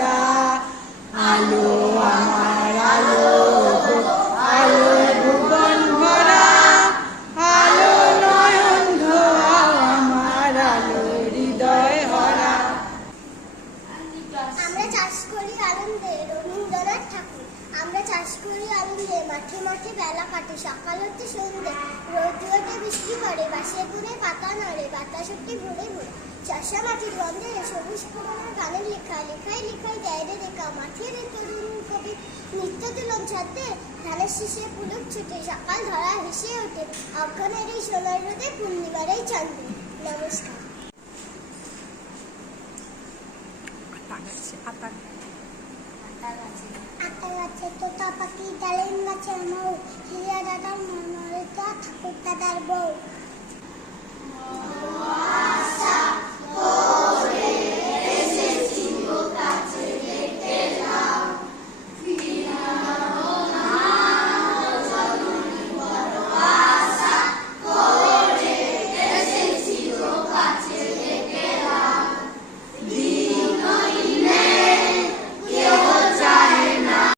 ভরা, আলো আমার আলো গো, আলোয় ভুবন ভরা, আলো নয়ন ধোয়া আমার আলো হৃদয় ভরা। আমরা চাষ করি আনন্দে, রবীন্দ্রনাথ ঠাকুর। আমরা চাষ করি আনন্দে, মাঠে মাঠে বেলা কাটে, সকাল হতে সন্ধ্যে, রোদ ওঠে বৃষ্টি পড়ে, বাঁশের গুনে পাতা নড়ে, বাতাস ওঠে ঘুরে ঘুরে, চষা মাটির গন্ধে সবুজ পুরোনোর গানের লেখা, লেখায় লেখায় দেয় রে দেখা, মাঠের তরুণ কবি নিত্য তুলন ছাড়তে, ধানের শীষে পুলক ছুটে, সকাল ধরা হেসে ওঠে, অজ্ঞানের এই সোনার রোদে, পূর্ণিমার এই চাঁদে। নমস্কার। আতা গাছে তোতা পাখি, ডালিম গাছে মৌ, হিরা দাদার মনোরতা ঠাকুর দাদার বউ।